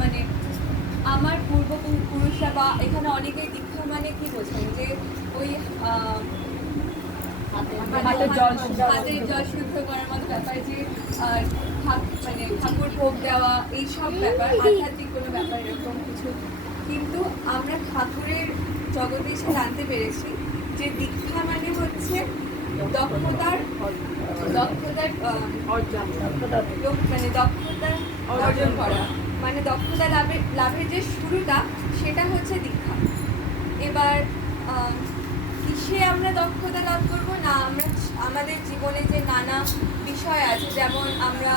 মানে আমার পূর্বপুরুষরা বা এখানে অনেকেই দীক্ষা মানে কি বোঝেন যে ওই হাতের জল শুদ্ধ করার মতো ব্যাপার, যে মানে ঠাকুর ভোগ দেওয়া এইসব ব্যাপার, আধ্যাত্মিক কোনো ব্যাপার এরকম কিছু। কিন্তু আমরা ঠাকুরের জগতে এসে জানতে পেরেছি যে দীক্ষা মানে হচ্ছে দক্ষতার মানে দক্ষতা অর্জন করা, মানে দক্ষতা লাভের যে শুরুটা সেটা হচ্ছে দীক্ষা। এবার কিসে আমরা দক্ষতা লাভ করবো না, আমরা আমাদের জীবনে যে নানা বিষয় আছে, যেমন আমরা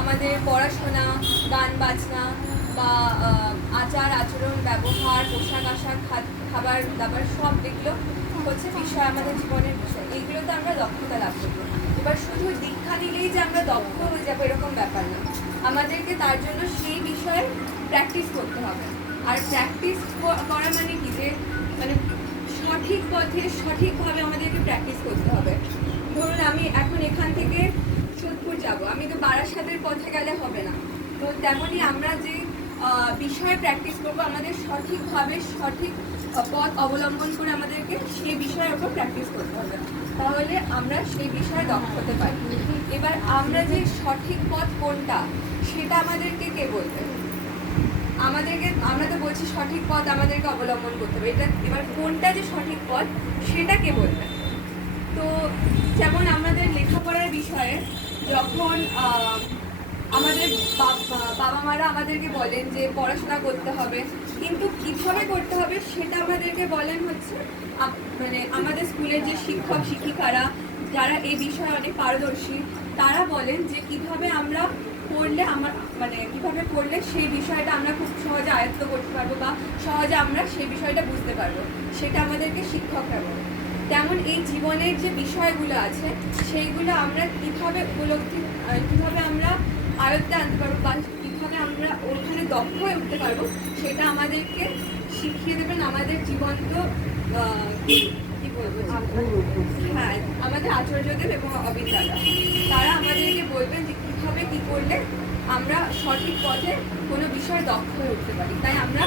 আমাদের পড়াশোনা, গান বাজনা বা আচার আচরণ, ব্যবহার, পোশাক আশাক, খাবার দাবার, সব এগুলো হচ্ছে বিষয়, আমাদের জীবনের বিষয়, এইগুলোতে আমরা দক্ষতা লাভ করবো। এবার শুধু দীক্ষা নিলেই যে আমরা দক্ষ হয়ে যাবো এরকম ব্যাপার না, আমাদেরকে তার জন্য সেই বিষয়ে প্র্যাকটিস করতে হবে। আর প্র্যাকটিস করা মানে কি, যে মানে সঠিক পথে সঠিকভাবে আমাদেরকে প্র্যাকটিস করতে হবে। ধরুন আমি এখন এখান থেকে সোদপুর যাব, আমি তো বারাসাতের পথে গেলে হবে না। তো তেমনই আমরা যে বিষয়ে প্র্যাকটিস করবো, আমাদের সঠিকভাবে সঠিক পথ অবলম্বন করে আমাদেরকে সেই বিষয়ের ওপর প্র্যাকটিস করতে হবে, তাহলে আমরা সেই বিষয়ে দক্ষ হতে পারি। এবার আমরা যে সঠিক পথ কোনটা সেটা আমাদেরকে কে বলবে? আমরা তো বলছি সঠিক পথ আমাদেরকে অবলম্বন করতে হবে, এটা এবার কোনটা যে সঠিক পথ সেটা কে বলবে? তো যেমন আমাদের লেখাপড়ার বিষয়ে যখন আমাদের বাবা মারা আমাদেরকে বলেন যে পড়াশোনা করতে হবে, কিন্তু কীভাবে করতে হবে সেটা আমাদেরকে বলেন হচ্ছে মানে আমাদের স্কুলের যে শিক্ষক শিক্ষিকারা যারা এই বিষয়ে অনেক পারদর্শী, তারা বলেন যে কিভাবে আমরা পড়লে মানে কিভাবে পড়লে সেই বিষয়টা আমরা খুব সহজে আয়ত্ত করতে পারবো বা সহজে আমরা সেই বিষয়টা বুঝতে পারবো, সেটা আমাদেরকে শিক্ষকরা বলে। তেমন এই জীবনের যে বিষয়গুলো আছে সেইগুলো আমরা কীভাবে কীভাবে আমরা আয়ত্তে আনতে পারবো বা কীভাবে আমরা ওখানে দক্ষ হয়ে উঠতে পারবো, সেটা আমাদেরকে শিখিয়ে দেবেন আমাদের জীবন্ত কি বলবো, হ্যাঁ, আমাদের আচার্যদেব এবং অবিদ্যারা। তারা আমাদেরকে বলবেন যে কীভাবে কী করলে আমরা সঠিক পথে কোনো বিষয়ে দক্ষ হয়ে উঠতে পারি, তাই আমরা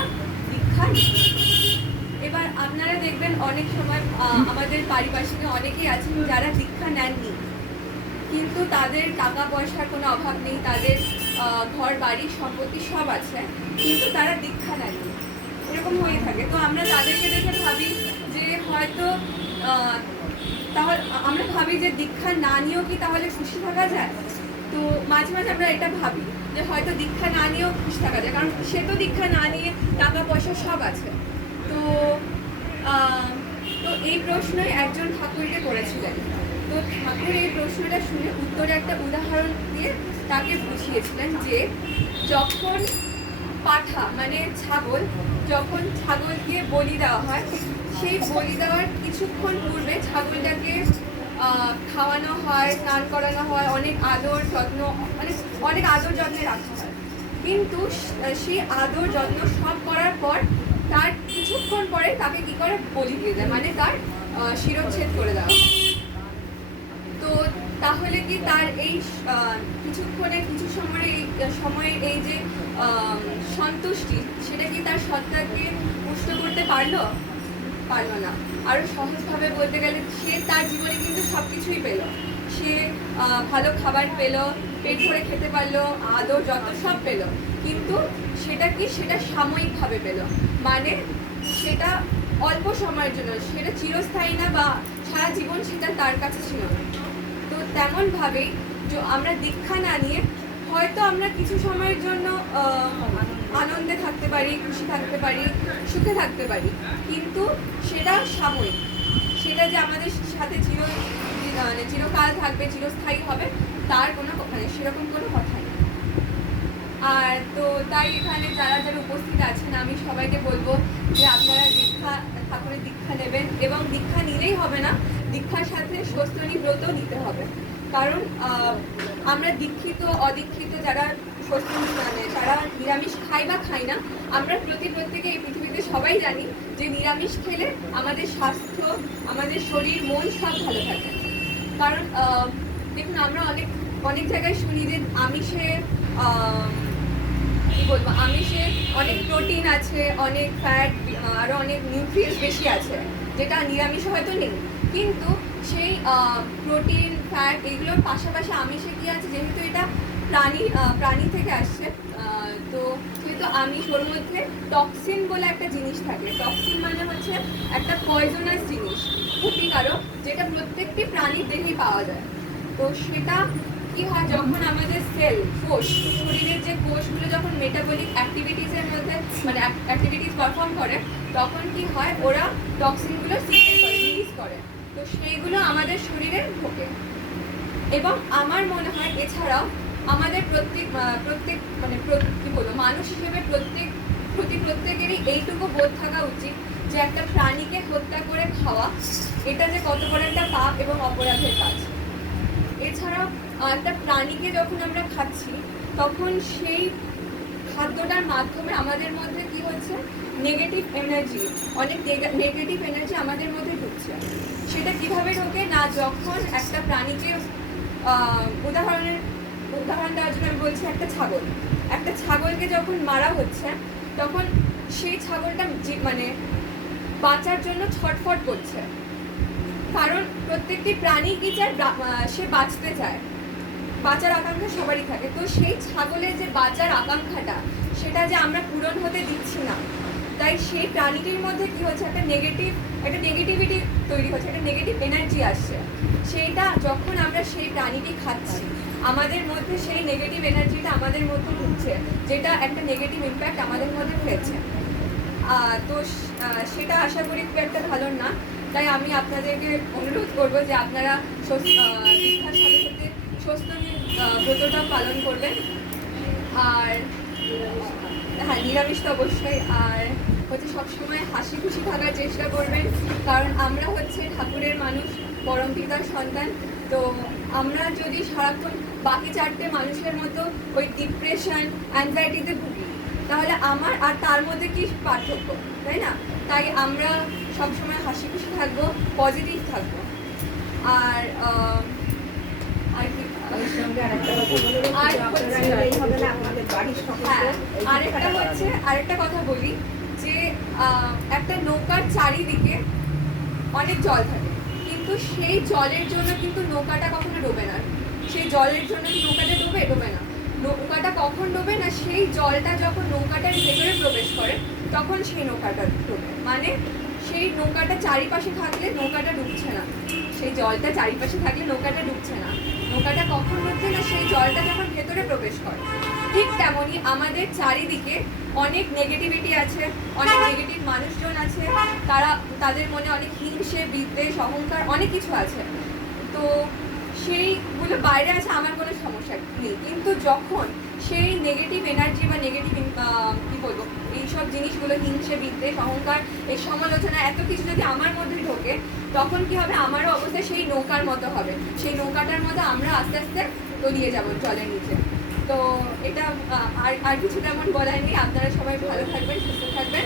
দীক্ষা নিই। এবার আপনারা দেখবেন অনেক সময় আমাদের পারিপার্শ্বিকে অনেকেই আছেন যারা দীক্ষা নেননি, কিন্তু তাদের টাকা পয়সার কোনো অভাব নেই, তাদের ঘর বাড়ি সম্পত্তি সব আছে, কিন্তু তারা দীক্ষা নেননি, এরকম হয়ে থাকে। তো আমরা তাদেরকে দেখে ভাবি যে হয়তো তাহলে আমরা ভাবি যে দীক্ষা না নিয়েও কি তাহলে খুশি থাকা যায়। তো মাঝে মাঝে আমরা এটা ভাবি যে হয়তো দীক্ষা না নিয়েও খুশি থাকা যায়, কারণ সে তো দীক্ষা না নিয়ে টাকা পয়সা সব আছে। তো তো এই প্রশ্নই একজন ঠাকুরকে করেছিলেন। তো ঠাকুর এই প্রশ্নটা শুনে উত্তরে একটা উদাহরণ দিয়ে তাকে বুঝিয়েছিলেন যে যখন পাঠা মানে ছাগল, যখন ছাগলকে বলি দেওয়া হয়, সেই বলি দেওয়ার কিছুক্ষণ পূর্বে ছাগলটাকে খাওয়ানো হয়, স্নান করানো হয়, অনেক আদর যত্ন, মানে অনেক আদর যত্নে রাখা হয়। কিন্তু সেই আদর যত্ন সব করার পর তার কিছুক্ষণ পরে তাকে কি করে বলি দিয়ে দেয়, মানে তার শিরচ্ছেদ করে দেওয়া হয়। তো তাহলে কি তার এই কিছু সময়ের এই যে সন্তুষ্টি, সেটা কি তার সত্তাকে পুষ্ট করতে পারলো না? আরো সহজভাবে বলতে গেলে সে তার জীবনে কিন্তু সবকিছুই পেল, সে ভালো খাবার পেল, পেট ভরে খেতে পারলো, আদর যত সব পেল, কিন্তু সেটা সাময়িকভাবে পেল, মানে সেটা অল্প সময়ের জন্য, সেটা চিরস্থায়ী না বা সারা জীবন সেটা তার কাছে ছিল না। তো তেমনভাবেই আমরা দীক্ষা না নিয়ে হয়তো আমরা কিছু সময়ের জন্য আনন্দে থাকতে পারি, খুশি থাকতে পারি, সুখে থাকতে পারি, কিন্তু সেটা সাময়িক, সেটা যে আমাদের সাথে চিরকাল থাকবে, চিরস্থায়ী হবে, তার কোনো মানে সেরকম কোনো কথা নেই। আর তো তাই এখানে যারা উপস্থিত আছেন আমি সবাইকে বলবো যে আপনারা ঠাকুরের দীক্ষা নেবেন, এবং দীক্ষা নিলেই হবে না, দীক্ষার সাথে সস্তনী ব্রত নিতে হবে। কারণ আমরা দীক্ষিত অদীক্ষিত যারা মানে যারা নিরামিষ খাই বা খাই না, আমরা প্রত্যেকে এই পৃথিবীতে সবাই জানি যে নিরামিষ খেলে আমাদের স্বাস্থ্য, আমাদের শরীর মন সব ভালো থাকে। কারণ দেখুন আমরা অনেক জায়গায় শুনি যে আমিষে কি বলবো, আমিষে অনেক প্রোটিন আছে, অনেক ফ্যাট, আরও অনেক নিউট্রিয়েন্টস বেশি আছে, যেটা নিরামিষে হয়তো নেই। কিন্তু সেই প্রোটিন ফ্যাট এগুলোর পাশাপাশি আমিষে কি আছে, যেহেতু এটা প্রাণী থেকে আসছে, তো যেহেতু আমিষ, ওর মধ্যে টক্সিন বলে একটা জিনিস থাকে। টক্সিন মানে হচ্ছে একটা পয়জনাস জিনিস, ক্ষতিকারক, যেটা প্রত্যেকটি প্রাণীর দেহেই পাওয়া যায়। তো সেটা কি হয়, যখন আমাদের কোষ, শরীরের যে কোষগুলো যখন মেটাবলিক অ্যাক্টিভিটিসের মধ্যে মানে অ্যাক্টিভিটিস পারফর্ম করে, তখন কি হয়, ওরা টক্সিনগুলো রিলিজ করে। তো সেইগুলো আমাদের শরীরে ঢোকে। এবং আমার মনে হয় এছাড়াও আমাদের প্রত্যেক মানে কি বলবো, মানুষ হিসেবে প্রত্যেকেরই এইটুকু বোধ থাকা উচিত যে একটা প্রাণীকে হত্যা করে খাওয়া, এটা যে কত বড় একটা পাপ এবং অপরাধের কাজ। এছাড়াও একটা প্রাণীকে যখন আমরা খাচ্ছি, তখন সেই খাদ্যটার মাধ্যমে আমাদের মধ্যে কি হচ্ছে, নেগেটিভ এনার্জি, অনেক নেগেটিভ এনার্জি আমাদের মধ্যে ঢুকছে। সেটা কিভাবে ঢোকে না, যখন একটা প্রাণীকে উদাহরণ দেওয়ার জন্য আমি বলছি, একটা ছাগলকে যখন মারা হচ্ছে, তখন সেই ছাগলটা মানে বাঁচার জন্য ছটফট করছে। কারণ প্রত্যেকটি প্রাণী কি চায়, সে বাঁচতে চায়, বাঁচার আকাঙ্ক্ষা সবারই থাকে। তো সেই ছাগলের যে বাঁচার আকাঙ্ক্ষাটা, সেটা যে আমরা পূরণ হতে দিচ্ছি না, তাই সেই প্রাণীটির মধ্যে কি হচ্ছে, একটা নেগেটিভিটি তৈরি হচ্ছে, একটা নেগেটিভ এনার্জি আসছে। সেইটা যখন আমরা সেই প্রাণীটি খাচ্ছি, আমাদের মধ্যে সেই নেগেটিভ এনার্জিটা আমাদের মধ্যে ঢুকছে, যেটা একটা নেগেটিভ ইম্প্যাক্ট আমাদের মধ্যে ফেলছে। তো সেটা আশা করি খুব একটা ভালো না। তাই আমি আপনাদেরকে অনুরোধ করবো যে আপনারা শিক্ষার সাথে সাথে সুস্থ ব্রতটা পালন করবেন। আর হ্যাঁ, নিরামিষ তো অবশ্যই। আর হচ্ছে সবসময় হাসি খুশি থাকার চেষ্টা করবেন, কারণ আমরা হচ্ছে ঠাকুরের মানুষ, পরম পিতার সন্তান। তো আমরা যদি সারাক্ষণ বাকি চারটে মানুষের মতো ওই ডিপ্রেশন, অ্যাংজাইটিতে ভুগি, তাহলে আমার আর তার মধ্যে কি পার্থক্য, তাই না? তাই আমরা সবসময় হাসি খুশি থাকবো, পজিটিভ থাকবো। আর আরেকটা কথা বলি যে একটা নৌকার চারিদিকে অনেক জল থাকে, কিন্তু সেই জলের জন্য কিন্তু নৌকাটা কখনো ডোবে না। সেই জলের জন্য কি নৌকাটা ডোবে না। নৌকাটা কখন ডোবে না, সেই জলটা যখন নৌকাটার ভেতরে প্রবেশ করে, তখন সেই নৌকাটা ডোবে। মানে সেই নৌকাটা চারিপাশে থাকলে নৌকাটা ডুবছে না, সেই জলটা চারিপাশে থাকলে নৌকাটা ডুবছে না। নৌকাটা কখন ডুবছে না, সেই জলটা যখন ভেতরে প্রবেশ করে। ঠিক তেমনই আমাদের চারিদিকে অনেক নেগেটিভিটি আছে, অনেক নেগেটিভ মানুষজন আছে, তাদের মনে অনেক হিংসে, বিদ্বেষ, অহংকার, অনেক কিছু আছে। তো সেইগুলো বাইরে আছে, আমার কোনো সমস্যা নেই। কিন্তু যখন সেই নেগেটিভ এনার্জি বা নেগেটিভ কি বলবো, এইসব জিনিসগুলো, হিংসে, বিদ্বেষ, অহংকার, এই সমালোচনা, এত কিছু যদি আমার মধ্যে ঢোকে, তখন কি হবে, আমারও অবস্থা সেই নৌকার মতো হবে। সেই নৌকাটার মতো আমরা আস্তে আস্তে তলিয়ে যাব জলের নিচে। তো এটা আর কিছু তেমন বলার নেই। আপনারা সবাই ভালো থাকবেন, সুস্থ থাকবেন।